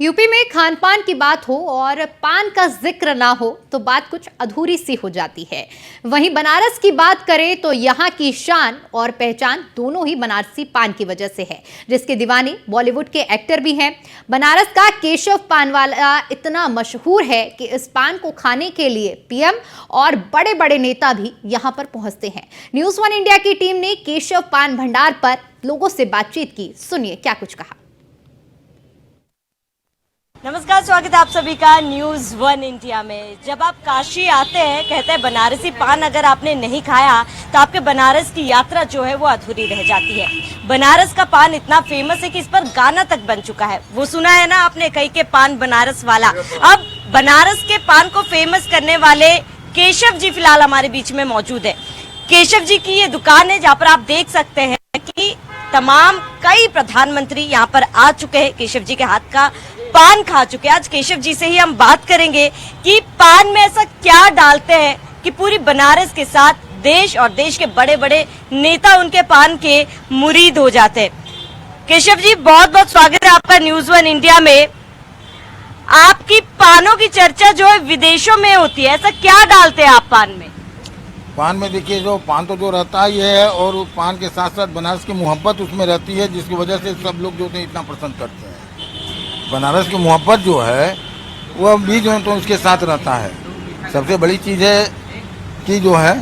UP में खान पान की बात हो और पान का जिक्र ना हो तो बात कुछ अधूरी सी हो जाती है। वहीं बनारस की बात करें तो यहाँ की शान और पहचान दोनों ही बनारसी पान की वजह से है, जिसके दीवाने बॉलीवुड के एक्टर भी हैं। बनारस का केशव पान वाला इतना मशहूर है कि इस पान को खाने के लिए पीएम और बड़े बड़े नेता भी यहाँ पर पहुंचते हैं। न्यूज़ 1 इंडिया की टीम ने केशव पान भंडार पर लोगों से बातचीत की, सुनिए क्या कुछ कहा। नमस्कार, स्वागत है आप सभी का न्यूज़ 1 इंडिया में। जब आप काशी आते हैं, कहते हैं बनारसी पान अगर आपने नहीं खाया तो आपके बनारस की यात्रा जो है वो अधूरी रह जाती है। बनारस का पान इतना फेमस है कि इस पर गाना तक बन चुका है। वो सुना है ना आपने, कहीं के पान बनारस वाला। अब बनारस के पान को फेमस करने वाले केशव जी फिलहाल हमारे बीच में मौजूद है। केशव जी की ये दुकान है जहाँ पर आप देख सकते हैं कि तमाम कई प्रधानमंत्री यहाँ पर आ चुके हैं, केशव जी के हाथ का पान खा चुके हैं। आज केशव जी से ही हम बात करेंगे कि पान में ऐसा क्या डालते हैं कि पूरी बनारस के साथ देश और देश के बड़े बड़े नेता उनके पान के मुरीद हो जाते हैं। केशव जी, बहुत बहुत स्वागत है आपका न्यूज़ 1 इंडिया में। आपकी पानों की चर्चा जो है विदेशों में होती है, ऐसा क्या डालते हैं आप पान में? पान में देखिए, जो पान तो जो रहता ही है, और पान के साथ साथ बनारस की मोहब्बत उसमें रहती है, जिसकी वजह से सब लोग जो है इतना पसंद करते हैं। बनारस की मोहब्बत जो है वह भी जो तो उसके साथ रहता है। सबसे बड़ी चीज़ है कि जो है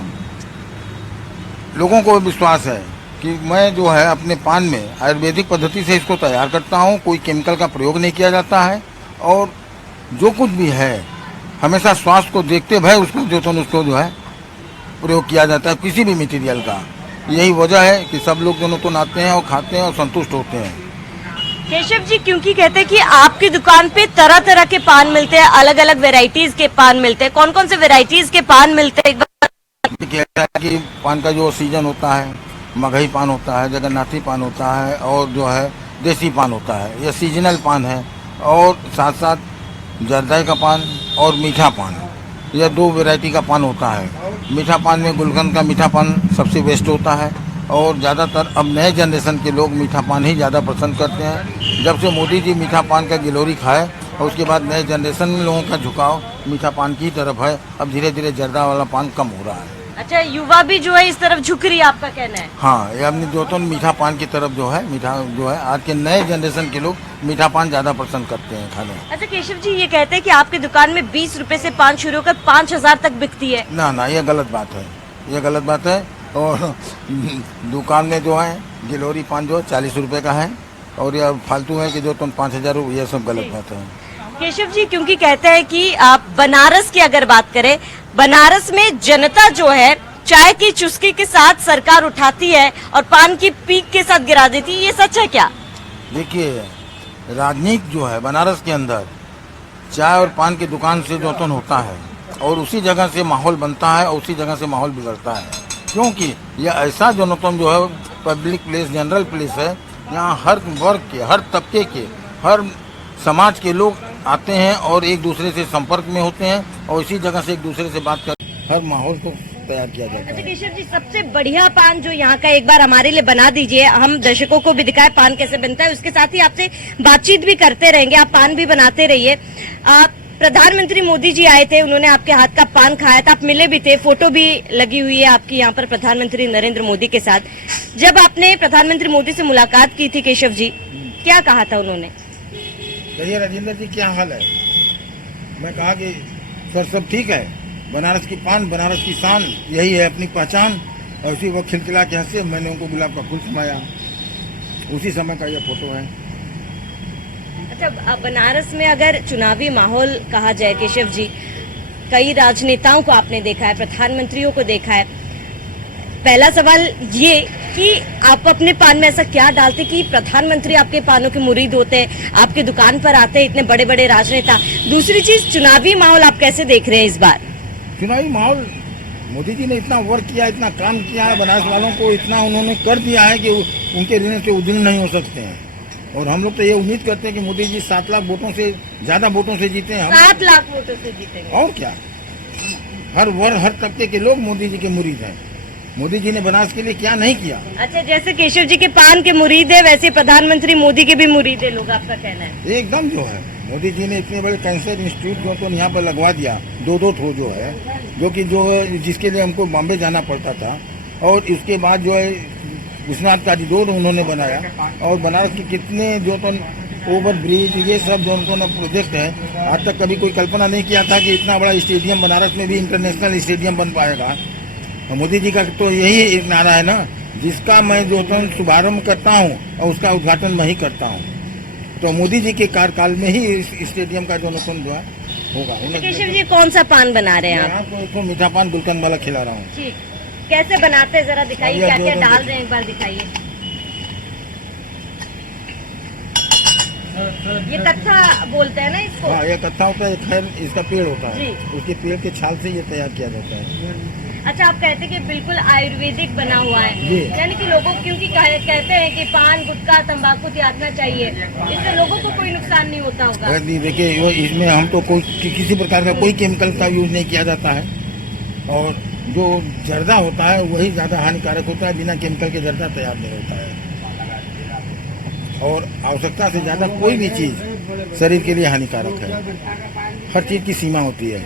लोगों को विश्वास है कि मैं जो है अपने पान में आयुर्वेदिक पद्धति से इसको तैयार करता हूँ। कोई केमिकल का प्रयोग नहीं किया जाता है, और जो कुछ भी है हमेशा स्वास्थ्य को देखते हुए उसको जो है प्रयोग किया जाता है, किसी भी मटेरियल का। यही वजह है कि सब लोग दोनों तो आते हैं और खाते हैं और संतुष्ट होते हैं। केशव जी, क्योंकि कहते हैं कि आपकी दुकान पे तरह तरह के पान मिलते हैं, अलग अलग वेराइटीज के पान मिलते हैं। कौन कौन से वेराइटीज के पान मिलते हैं? कि पान का जो सीजन होता है, मगही पान होता है, जगन्नाथी पान होता है, और जो है देसी पान होता है। यह सीजनल पान है। और साथ साथ जर्दाई का पान और मीठा पान, यह दो वैरायटी का पान होता है। मीठा पान में गुलकंद का मीठा पान सबसे बेस्ट होता है, और ज़्यादातर अब नए जनरेशन के लोग मीठा पान ही ज़्यादा पसंद करते हैं। जब से मोदी जी मीठा पान का गिलोरी खाए, और उसके बाद नए जनरेशन में लोगों का झुकाव मीठा पान की तरफ है। अब धीरे धीरे जर्दा वाला पान कम हो रहा है। अच्छा, युवा भी जो है इस तरफ झुक रही है, आपका कहना है? हाँ, ये अपनी जो तो मीठा पान की तरफ जो है, मीठा जो है आज के नए जनरेशन के लोग मीठा पान ज़्यादा पसंद करते हैं खाने। अच्छा केशव जी, ये कहते हैं कि आपकी दुकान में 20 रुपए से पान शुरू होकर 5,000 तक बिकती है। ना, ये गलत बात है, ये गलत बात है। और दुकान में जो है गिलोरी पान जो 40 रुपए का है, और यह फालतू है कि जो तुम 5,000, ये सब गलत बात है। केशव जी, क्योंकि कहते हैं कि आप बनारस की अगर बात करें, बनारस में जनता जो है चाय की चुस्की के साथ सरकार उठाती है और पान की पीक के साथ गिरा देती है, ये सच है क्या? देखिए, राजनीति जो है बनारस के अंदर चाय और पान की दुकान से जो होता है, और उसी जगह से माहौल बनता है और उसी जगह से माहौल बिगड़ता है। क्योंकि यह ऐसा जो है पब्लिक प्लेस, जनरल प्लेस है। यहाँ हर वर्ग के, हर तबके के, हर समाज के लोग आते हैं और एक दूसरे से संपर्क में होते हैं, और इसी जगह से एक दूसरे से बात कर हर माहौल को तैयार किया जाता है। अच्छा केशव जी, सबसे बढ़िया पान जो यहाँ का एक बार हमारे लिए बना दीजिए, हम दर्शकों को भी दिखाए पान कैसे बनता है। उसके साथ ही आपसे बातचीत भी करते रहेंगे, आप पान भी बनाते रहिए। प्रधानमंत्री मोदी जी आए थे, उन्होंने आपके हाथ का पान खाया था, आप मिले भी थे, फोटो भी लगी हुई है आपकी यहाँ पर प्रधानमंत्री नरेंद्र मोदी के साथ। जब आपने प्रधानमंत्री मोदी से मुलाकात की थी केशव जी, क्या कहा था उन्होंने? कहिए राजेंद्र जी, क्या हाल है? मैं कहा कि सर सब ठीक है, बनारस की पान, बनारस की शान, यही है अपनी पहचान। और उसी वक्त खिलखिला के हंसे, मैंने उनको गुलाब का फूल समाया। उसी समय का यह फोटो है। अच्छा, बनारस में अगर चुनावी माहौल कहा जाए केशव जी, कई राजनेताओं को आपने देखा है, प्रधानमंत्रियों को देखा है। पहला सवाल ये कि आप अपने पान में ऐसा क्या डालते कि प्रधानमंत्री आपके पानों के मुरीद होते हैं, आपके दुकान पर आते हैं इतने बड़े बड़े राजनेता? दूसरी चीज, चुनावी माहौल आप कैसे देख रहे हैं इस बार? चुनावी माहौल, मोदी जी ने इतना वर्क किया, इतना काम किया है, बनारस वालों को इतना उन्होंने कर दिया है कि उनके ऋण से उद्दीन नहीं हो सकते हैं। और हम लोग तो ये उम्मीद करते हैं कि मोदी जी 7 लाख वोटों से ज्यादा वोटों से जीते हैं। 7 लाख वोटों से जीतेंगे। और क्या, हर वर्ग, हर तबके के लोग मोदी जी के मुरीद हैं। मोदी जी ने बनारस के लिए क्या नहीं किया। अच्छा, जैसे केशव जी के पान के मुरीद है, वैसे प्रधानमंत्री मोदी के भी मुरीद है लोग, आपका कहना है? एकदम जो है मोदी जी ने इतने बड़े कैंसर इंस्टीट्यूट जो तो यहाँ पर लगवा दिया, दो ठो जो है, जो कि जो जिसके लिए हमको बॉम्बे जाना पड़ता था, और उसके बाद जो है विश्वनाथ कॉरिडोर उन्होंने बनाया, और बनारस के कितने जो तो ओवर ब्रिज, ये सब जो उन्होंने प्रोजेक्ट है, आज तक कभी कोई कल्पना नहीं किया था कि इतना बड़ा स्टेडियम बनारस में भी इंटरनेशनल स्टेडियम बन पाएगा। तो मोदी जी का तो यही एक नारा है ना, जिसका मैं जो तो शुभारम्भ करता हूँ और उसका उद्घाटन मैं ही करता हूँ। तो मोदी जी के कार्यकाल में ही इस स्टेडियम का जो नूतन जो है होगा। केशव जी कौन सा पान बना रहे हैं आप? आपको एक मीठा पान गुलकंद वाला खिला रहा हूँ। ठीक, कैसे बनाते हैं जरा दिखाइए, क्या क्या डाल रहे हैं एक बार दिखाइए। ये कत्था बोलते हैं ना इसको? हाँ, ये कत्था होता है, खैर इसका पेड़ होता है, जी। उसके पेड़ के छाल से ये तैयार किया जाता है। अच्छा, आप कहते हैं कि बिल्कुल आयुर्वेदिक बना हुआ है, जी। यानी कि लोगों क्योंकि कहते हैं कि पान गुटखा तंबाकू त्यागना चाहिए, इससे लोगों को कोई नुकसान नहीं होता होगा? देखिए, इसमें हम तो किसी प्रकार का कोई केमिकल का यूज नहीं किया जाता है, और जो जर्दा होता है वही ज्यादा हानिकारक होता है, बिना केमिकल के जर्दा तैयार नहीं होता है। और आवश्यकता से ज्यादा कोई भी चीज शरीर के लिए हानिकारक है। हर चीज की सीमा होती है,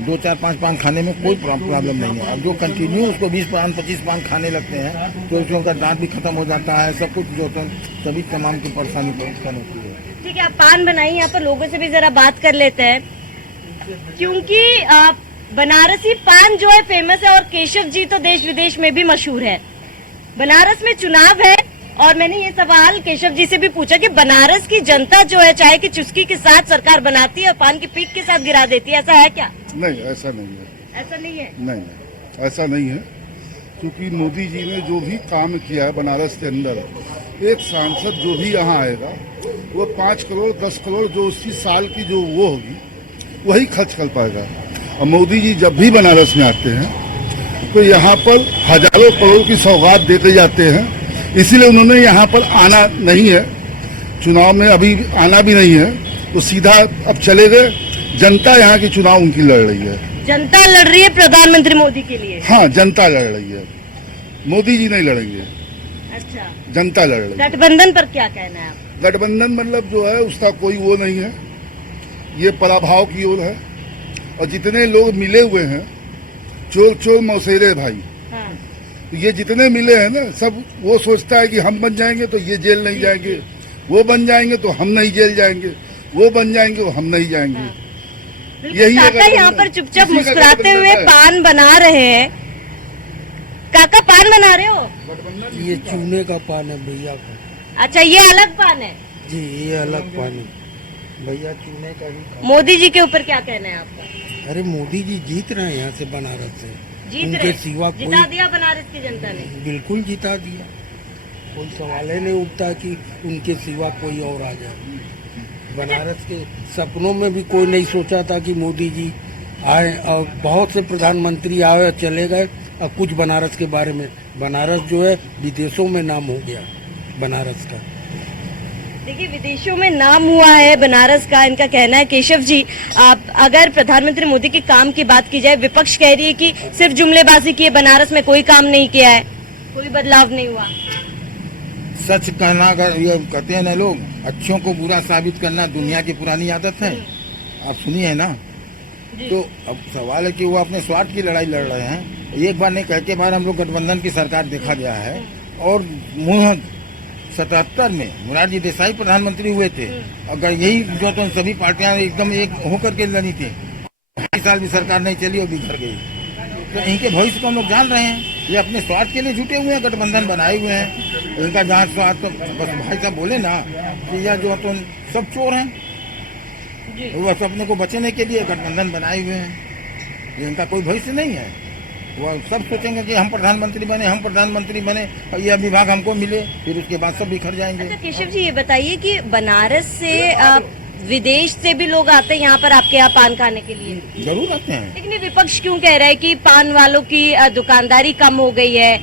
2, 4, 5 पान खाने में कोई प्रॉब्लम नहीं है। अब जो कंटिन्यू उसको 20 पान 25 पान खाने लगते हैं तो उसमें उनका दांत भी खत्म हो जाता है, सब कुछ जो तो सभी तमाम की परेशानी उत्पन्न होती है। ठीक है, आप पान बनाइए, यहाँ पर लोगों से भी जरा बात कर लेते हैं, क्योंकि बनारसी पान जो है फेमस है, और केशव जी तो देश विदेश में भी मशहूर है। बनारस में चुनाव है, और मैंने ये सवाल केशव जी से भी पूछा कि बनारस की जनता जो है चाय की चुस्की के साथ सरकार बनाती है और पान की पीक के साथ गिरा देती है, ऐसा है क्या? नहीं, ऐसा नहीं है। ऐसा नहीं है? नहीं, ऐसा नहीं है, क्योंकि मोदी जी ने जो भी काम किया है बनारस के अंदर, एक सांसद जो भी यहाँ आएगा वो 5 करोड़ 10 करोड़ जो उसकी साल की जो वो होगी वही खर्च कर पाएगा। और मोदी जी जब भी बनारस में आते हैं तो यहाँ पर हजारों करोड़ की सौगात देते जाते हैं, इसीलिए उन्होंने यहाँ पर आना नहीं है, चुनाव में अभी आना भी नहीं है, तो सीधा अब चले गए। जनता यहाँ की चुनाव उनकी लड़ रही है। जनता लड़ रही है प्रधानमंत्री मोदी के लिए? हाँ, जनता लड़ रही है, मोदी जी नहीं लड़ेंगे। अच्छा, जनता लड़ रही है। गठबंधन पर क्या कहना है आप? गठबंधन मतलब जो है उसका कोई वो नहीं है, ये पराभव की ओर है। और जितने लोग मिले हुए हैं, चोर चोर मौसेरे भाई, हाँ। तो ये जितने मिले हैं ना, सब वो सोचता है कि हम बन जाएंगे तो ये जेल नहीं जाएंगे, वो बन जाएंगे तो हम नहीं जेल जाएंगे, वो बन जाएंगे तो हम नहीं जाएंगे। हाँ। यही है काका यहाँ पर चुपचाप इसी का मुस्कुराते गठबंधन हुए है। पान बना रहे हैं। काका पान बना रहे हो? ये चूने का पान है भैया का। अच्छा, ये अलग पान है? जी, ये अलग पान है भैया, चूने का ही खाओ। मोदी जी के ऊपर क्या कहना है आपका? अरे मोदी जी जीत रहे हैं यहाँ से बनारस से, जीत उनके रहे? सिवा जिता कोई दिया बनारस की जनता ने? बिल्कुल जिता दिया, कोई सवाल ही नहीं उठता कि उनके सिवा कोई और आ जाए। बनारस के सपनों में भी कोई नहीं सोचा था कि मोदी जी आए, और बहुत से प्रधानमंत्री आए और चले गए, और कुछ बनारस के बारे में, बनारस जो है विदेशों में नाम हो गया बनारस का। देखिए, विदेशों में नाम हुआ है बनारस का, इनका कहना है। केशव जी, आप अगर प्रधानमंत्री मोदी के काम की बात की जाए, विपक्ष कह रही है कि सिर्फ जुमलेबाजी की है, बनारस में कोई काम नहीं किया है, कोई बदलाव नहीं हुआ। सच कहना, अगर ये कहते हैं ना लोग, अच्छों को बुरा साबित करना दुनिया की पुरानी आदत है, आप सुनिए है ना। तो अब सवाल है कि वो अपने स्वार्थ की लड़ाई लड़ रहे हैं। एक बार नहीं कह के बार हम लोग गठबंधन की सरकार देखा गया है, और 77 में मोरारजी देसाई प्रधानमंत्री हुए थे, अगर यही जो तो सभी पार्टियां एकदम एक होकर के लड़ी थी, 20 साल भी सरकार नहीं चली और बिखर गई। तो इनके भविष्य को हम लोग जान रहे हैं, ये अपने स्वार्थ के लिए जुटे हुए हैं, गठबंधन बनाए हुए हैं। इनका जहाँ स्वार्थ, तो बस भाई साहब बोले ना कि यह जो तो सब चोर हैं, बस अपने को बचाने के लिए गठबंधन बनाए हुए हैं। इनका कोई भविष्य नहीं है, वो सब सोचेंगे कि हम प्रधानमंत्री बने, हम प्रधानमंत्री बने, और यह विभाग हमको मिले, फिर उसके बाद सब बिखर जाएंगे। अच्छा केशव जी, ये बताइए कि बनारस से विदेश से भी लोग आते हैं यहाँ पर आपके यहाँ पान खाने के लिए? जरूर आते हैं। लेकिन ये विपक्ष क्यों कह रहा है कि पान वालों की दुकानदारी कम हो गई है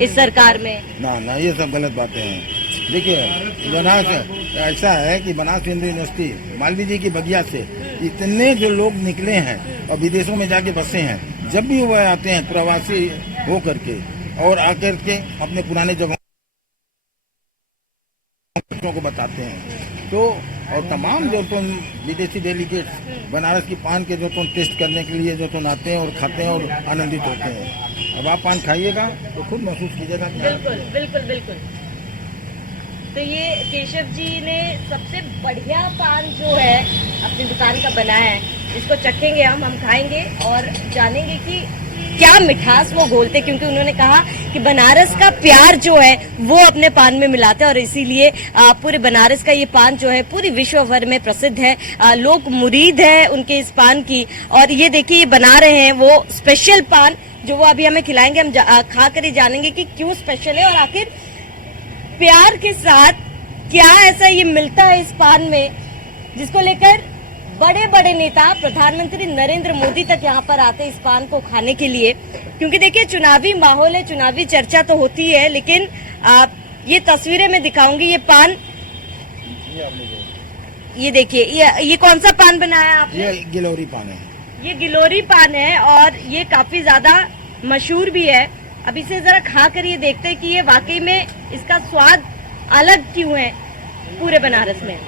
इस सरकार में? ना, ये सब गलत बातें हैं। देखिए, बनारस ऐसा है कि बनारस हिंदू यूनिवर्सिटी, मालवीय जी की बगिया से इतने जो लोग निकले हैं और विदेशों में जाके बसे हैं, जब भी वह आते हैं प्रवासी हो करके, और आकर के अपने पुराने जगहों को बताते हैं। तो और तमाम जो तो विदेशी डेलीगेट्स बनारस की पान के जो तो टेस्ट करने के लिए जो तो आते हैं और खाते हैं और आनंदित होते हैं। अब आप पान खाइएगा तो खुद महसूस कीजिएगा। बिल्कुल बिल्कुल बिल्कुल। तो ये केशव जी ने सबसे बढ़िया पान जो है अपनी दुकान का बनाया है, इसको चखेंगे हम खाएंगे और जानेंगे कि क्या मिठास वो घोलते, क्योंकि उन्होंने कहा कि बनारस का प्यार जो है वो अपने पान में मिलाते हैं और इसीलिए पूरे बनारस का ये पान जो है पूरी विश्व भर में प्रसिद्ध है। लोग मुरीद है उनके इस पान की। और ये देखिए ये बना रहे हैं वो स्पेशल पान जो वो अभी हमें खिलाएंगे। हम खा कर ही जानेंगे कि क्यों स्पेशल है और आखिर प्यार के साथ क्या ऐसा ये मिलता है इस पान में जिसको लेकर बड़े बड़े नेता प्रधानमंत्री नरेंद्र मोदी तक यहाँ पर आते हैं इस पान को खाने के लिए। क्योंकि देखिए चुनावी माहौल है, चुनावी चर्चा तो होती है, लेकिन ये तस्वीरें मैं दिखाऊंगी। ये पान ये देखिए ये कौन सा पान बनाया आपने? ये गिलोरी पान है। ये गिलोरी पान है और ये काफी ज्यादा मशहूर भी है। अब इसे जरा खा कर ये देखते हैं कि ये वाकई में इसका स्वाद अलग क्यों है पूरे बनारस में।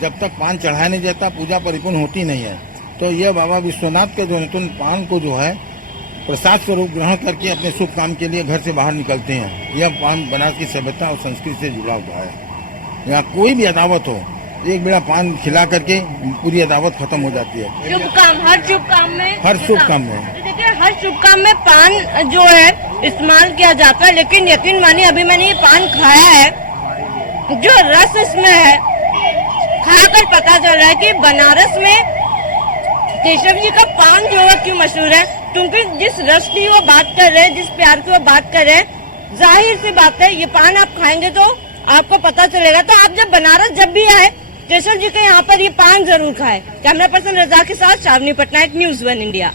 जब तक पान चढ़ाया नहीं जाता पूजा परिपूर्ण होती नहीं है। तो यह बाबा विश्वनाथ के जो नतुन पान को जो है प्रसाद स्वरूप ग्रहण करके अपने शुभ काम के लिए घर से बाहर निकलते हैं। यह पान बनारस की सभ्यता और संस्कृति से जुड़ा हुआ है। यहाँ कोई भी अदावत हो, एक बेड़ा पान खिला करके पूरी अदावत खत्म हो जाती है। शुभ काम, हर शुभ काम में, हर शुभ काम में देखिए हर शुभ काम में पान जो है इस्तेमाल किया जाता है। लेकिन यकीन मानिए अभी मैंने ये पान खाया है, जो रस इसमें है खाकर पता चल रहा है कि बनारस में केशव जी का पान जो है क्यों मशहूर है। क्योंकि जिस रस की वो बात कर रहे हैं, जिस प्यार की वो बात कर रहे हैं, जाहिर सी बात है ये पान आप खाएंगे तो आपको पता चलेगा। तो आप जब बनारस जब भी आए केशव जी के यहाँ पर ये पान जरूर खाएं। कैमरा पर्सन रजा के साथ शावनी पटनायक, News 1 इंडिया।